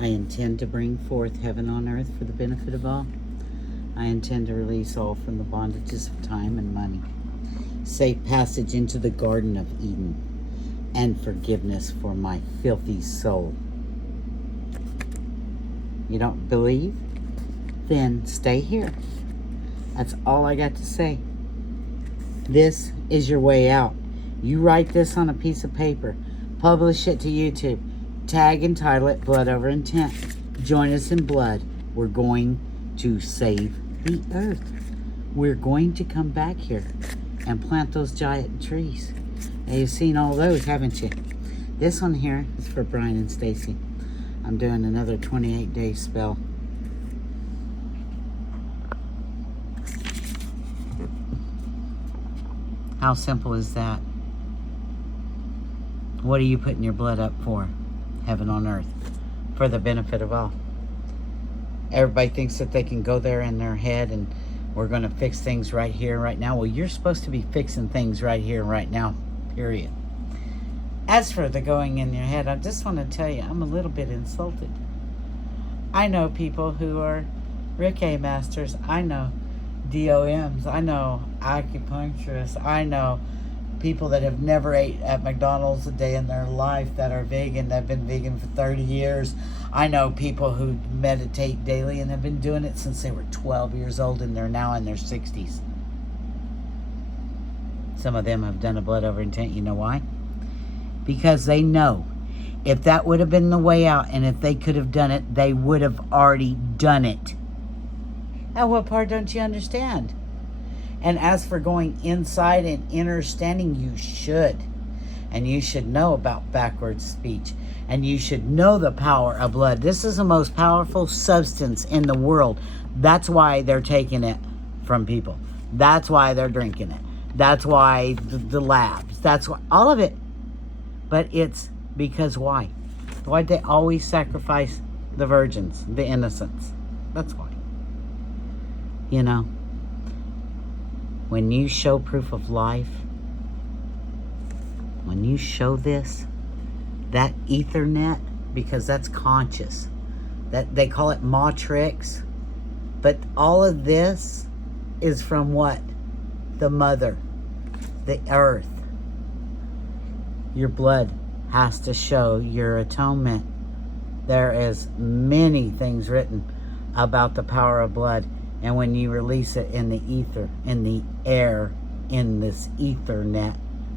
I intend to bring forth heaven on earth for the benefit of all. I intend to release all from the bondages of time and money. Safe passage into the Garden of Eden and forgiveness for my filthy soul. You don't believe? Then stay here. That's all I got to say. This is your way out. You write this on a piece of paper. Publish it to YouTube. Tag and title it Blood Over Intent. Join us in blood. We're going to save the earth. We're going to come back here and plant those giant trees. Now, you've seen all those, haven't you? This one here is for Brian and Stacy. I'm doing another 28-day spell. How simple is that? What are you putting your blood up for? Heaven on earth. For the benefit of all. Everybody thinks that they can go there in their head and we're going to fix things right here, right now. Well, you're supposed to be fixing things right here, right now. Period. As for the going in your head, I just want to tell you, I'm a little bit insulted. I know people who are Reiki masters. I know DOMs. I know acupuncturists. I know people that have never ate at McDonald's a day in their life that are vegan, that have been vegan for 30 years. I know people who meditate daily and have been doing it since they were 12 years old and they're now in their 60s. Some of them have done a blood over intent. You know why? Because they know if that would have been the way out and if they could have done it, they would have already done it. Now, what part don't you understand? And as for going inside and understanding, you should. And you should know about backwards speech. And you should know the power of blood. This is the most powerful substance in the world. That's why they're taking it from people. That's why they're drinking it. That's why the labs. That's why, all of it. But it's because why? Why'd they always sacrifice the virgins, the innocents? That's why. You know, when you show proof of life, when you show this, that Ethernet, because that's conscious, that they call it matrix, but all of this is from what? The mother, the earth. Your blood has to show your atonement. There is many things written about the power of blood. And when you release it in the ether, in the air, in this Ethernet,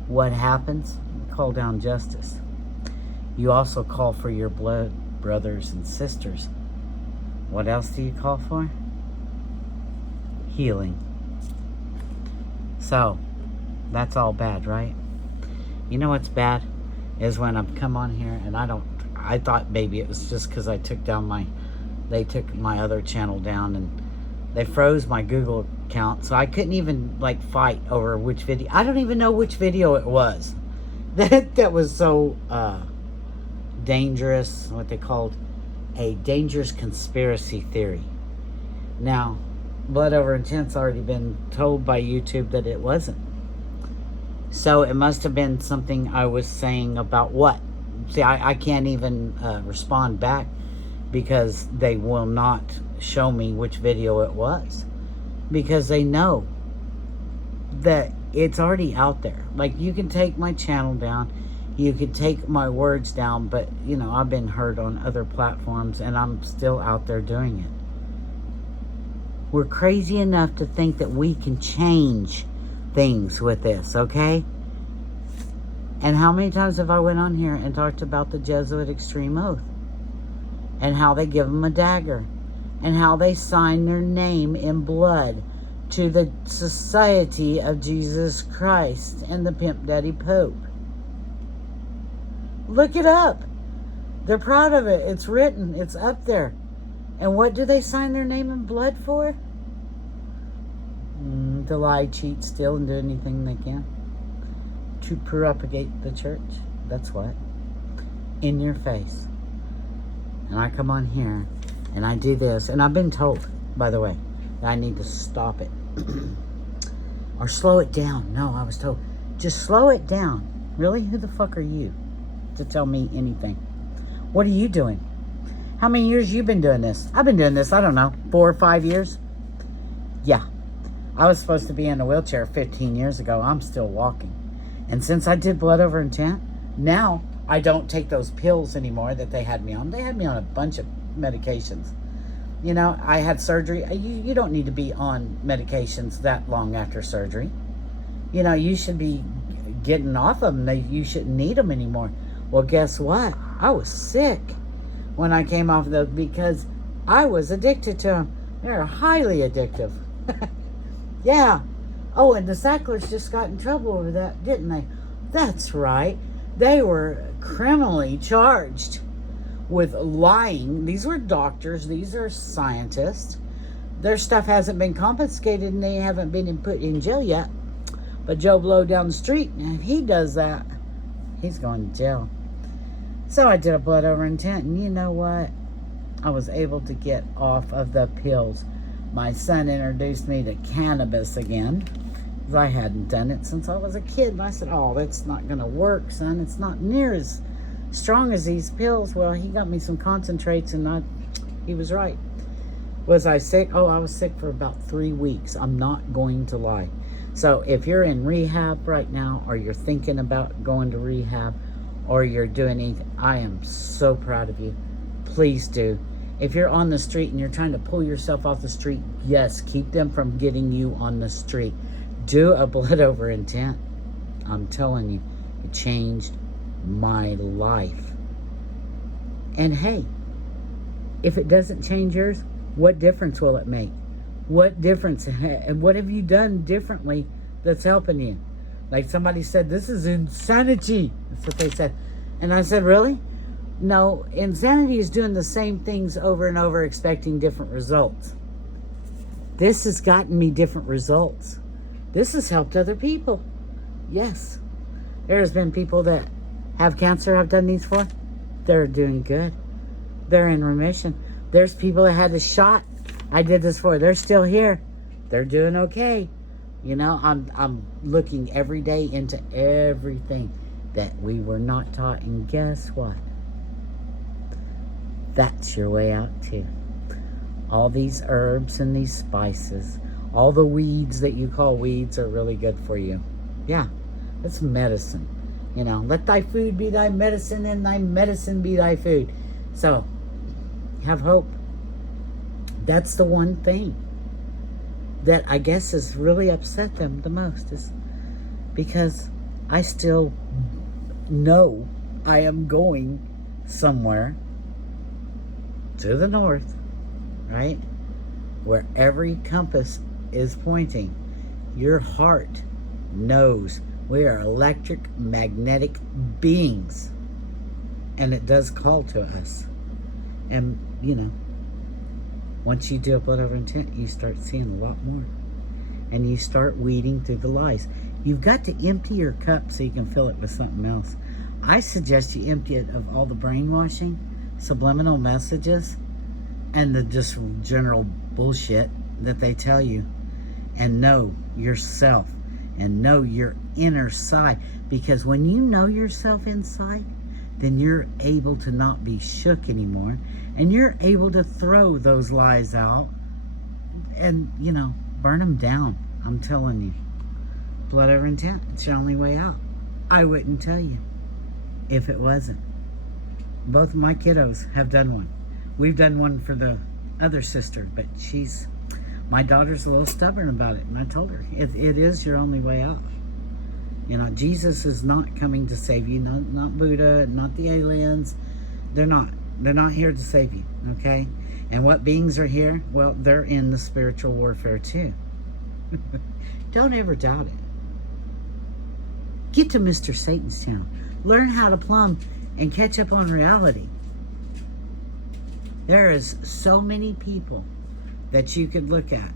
what happens? You call down justice. You also call for your blood brothers and sisters. What else do you call for? Healing. So, that's all bad, right? You know what's bad? Is when I've come on here and I thought maybe it was just because I took they took my other channel down and they froze my Google account, so I couldn't even fight over which video. I don't even know which video it was. That was so dangerous, what they called a dangerous conspiracy theory. Now, Blood Over Intent's already been told by YouTube that it wasn't. So it must have been something I was saying about what? See, I can't even respond back because they will not show me which video it was. Because they know that it's already out there. Like, you can take my channel down, you could take my words down, but, you know, I've been heard on other platforms and I'm still out there doing it. We're crazy enough to think that we can change things with this, okay? And how many times have I went on here and talked about the Jesuit extreme oath? And how they give them a dagger. And how they sign their name in blood to the Society of Jesus Christ and the Pimp Daddy Pope. Look it up. They're proud of it. It's written. It's up there. And what do they sign their name in blood for? To lie, cheat, steal, and do anything they can. To propagate the church. That's what. In your face. And I come on here and I do this. And I've been told, by the way, that I need to stop it. Or slow it down. No, I was told, just slow it down. Really? Who the fuck are you to tell me anything? What are you doing? How many years you been doing this? I've been doing this, I don't know, 4 or 5 years? Yeah. I was supposed to be in a wheelchair 15 years ago. I'm still walking. And since I did blood over intent, now I don't take those pills anymore that they had me on. They had me on a bunch of medications. You know, I had surgery. You don't need to be on medications that long after surgery. You know, you should be getting off of them. You shouldn't need them anymore. Well, guess what? I was sick when I came off of those because I was addicted to them. They're highly addictive. Yeah. Oh, and the Sacklers just got in trouble over that, didn't they? That's right. They were criminally charged with lying. These were doctors. These are scientists. Their stuff hasn't been confiscated and they haven't been put in jail yet. But Joe Blow down the street, if he does that, he's going to jail. So I did a blood over intent, and you know what? I was able to get off of the pills. My son introduced me to cannabis again, because I hadn't done it since I was a kid. And I said, oh, that's not going to work, son. It's not near as strong as these pills. Well, he got me some concentrates, and he was right. Was I sick? Oh, I was sick for about 3 weeks. I'm not going to lie. So if you're in rehab right now, or you're thinking about going to rehab, or you're doing anything, I am so proud of you. Please do. If you're on the street and you're trying to pull yourself off the street, yes, keep them from getting you on the street. Do a blood over intent. I'm telling you, it changed my life. And hey, if it doesn't change yours, what difference will it make? What difference? And what have you done differently that's helping you? Like somebody said, this is insanity. That's what they said. And I said, really? No, insanity is doing the same things over and over, expecting different results. This has gotten me different results. This has helped other people. Yes. There's been people that have cancer I've done these for. They're doing good. They're in remission. There's people that had a shot I did this for. They're still here. They're doing okay. You know, I'm looking every day into everything that we were not taught. And guess what? That's your way out too. All these herbs and these spices, all the weeds that you call weeds are really good for you. Yeah, it's medicine. You know, let thy food be thy medicine and thy medicine be thy food. So, have hope. That's the one thing that I guess has really upset them the most, is because I still know I am going somewhere to the north, right? Where every compass is pointing. Your heart knows we are electric magnetic beings, and it does call to us. And you know, once you do a blood over intent, you start seeing a lot more. And you start weeding through the lies. You've got to empty your cup so you can fill it with something else. I suggest you empty it of all the brainwashing, subliminal messages, and the just general bullshit that they tell you. And know yourself. And know your inner side. Because when you know yourself inside, then you're able to not be shook anymore. And you're able to throw those lies out and, you know, burn them down. I'm telling you. Blood over intent, it's your only way out. I wouldn't tell you if it wasn't. Both of my kiddos have done one. We've done one for the other sister, but my daughter's a little stubborn about it. And I told her, it is your only way out. You know, Jesus is not coming to save you. Not Buddha, not the aliens. They're not. They're not here to save you, okay? And what beings are here? Well, they're in the spiritual warfare too. Don't ever doubt it. Get to Mr. Satan's channel. Learn how to plumb and catch up on reality. There is so many people that you could look at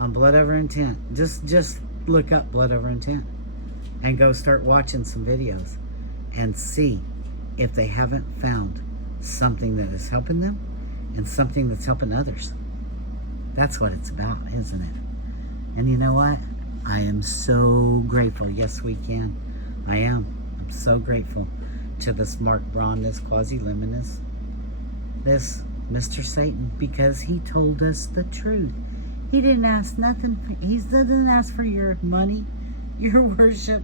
on blood over intent. Just look up blood over intent and go start watching some videos and see if they haven't found something that is helping them and something that's helping others. That's what it's about, isn't it? And you know what? I am so grateful. Yes, we can. I am. I'm so grateful to this Mark Braun, this Quasi-Luminous, this Mr. Satan, because he told us the truth. He didn't ask nothing. He doesn't ask for your money, your worship,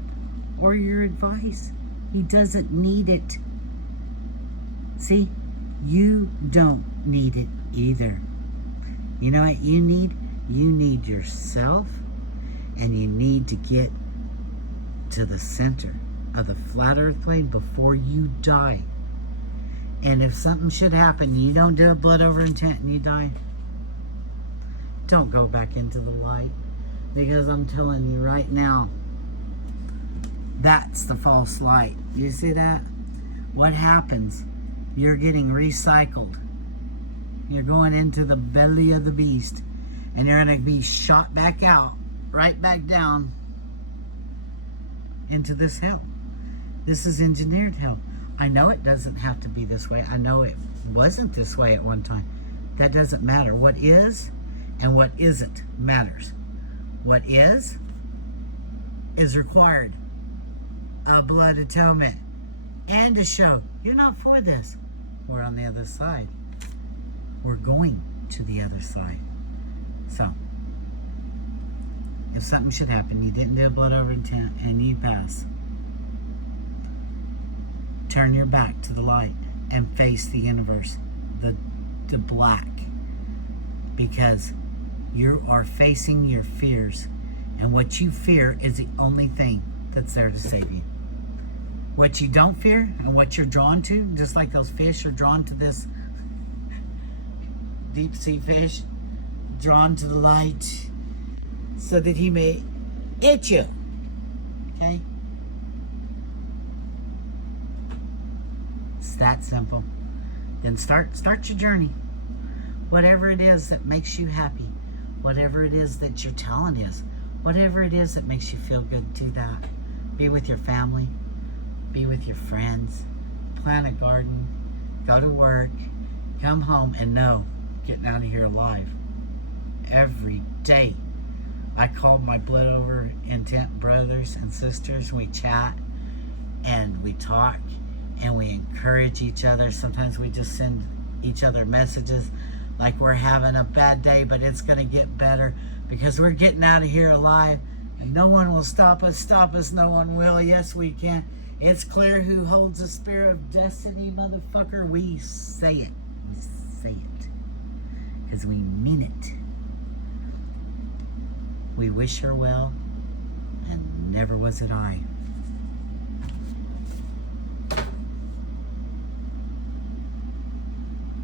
or your advice. He doesn't need it. See, you don't need it either. You know what you need? You need yourself, and you need to get to the center of the flat earth plane before you die. And if something should happen, you don't do a blood over intent and you die, don't go back into the light. Because I'm telling you right now, that's the false light. You see that? What happens? You're getting recycled. You're going into the belly of the beast, and you're going to be shot back out, right back down into this hell. This is engineered hell. I know it doesn't have to be this way. I know it wasn't this way at one time. That doesn't matter. What is and what isn't matters. What is required. A blood atonement. And to show you're not for this. We're on the other side. We're going to the other side. So, if something should happen, you didn't do a blood over intent, and you pass, turn your back to the light and face the universe, the black, because you are facing your fears, and what you fear is the only thing that's there to save you. What you don't fear and what you're drawn to, just like those fish are drawn to this deep sea fish, drawn to the light so that he may eat you. Okay? It's that simple. Then start your journey. Whatever it is that makes you happy, whatever it is that you're telling us, whatever it is that makes you feel good, do that. Be with your family, be with your friends, plant a garden, go to work, come home, and know, getting out of here alive. Every day, I call my blood over intent brothers and sisters. We chat and we talk and we encourage each other. Sometimes we just send each other messages like we're having a bad day, but it's going to get better because we're getting out of here alive, and no one will stop us. No one will. Yes, we can. It's clear who holds the spirit of destiny, motherfucker. We say it. We say it because we mean it. We wish her well, and never was it I.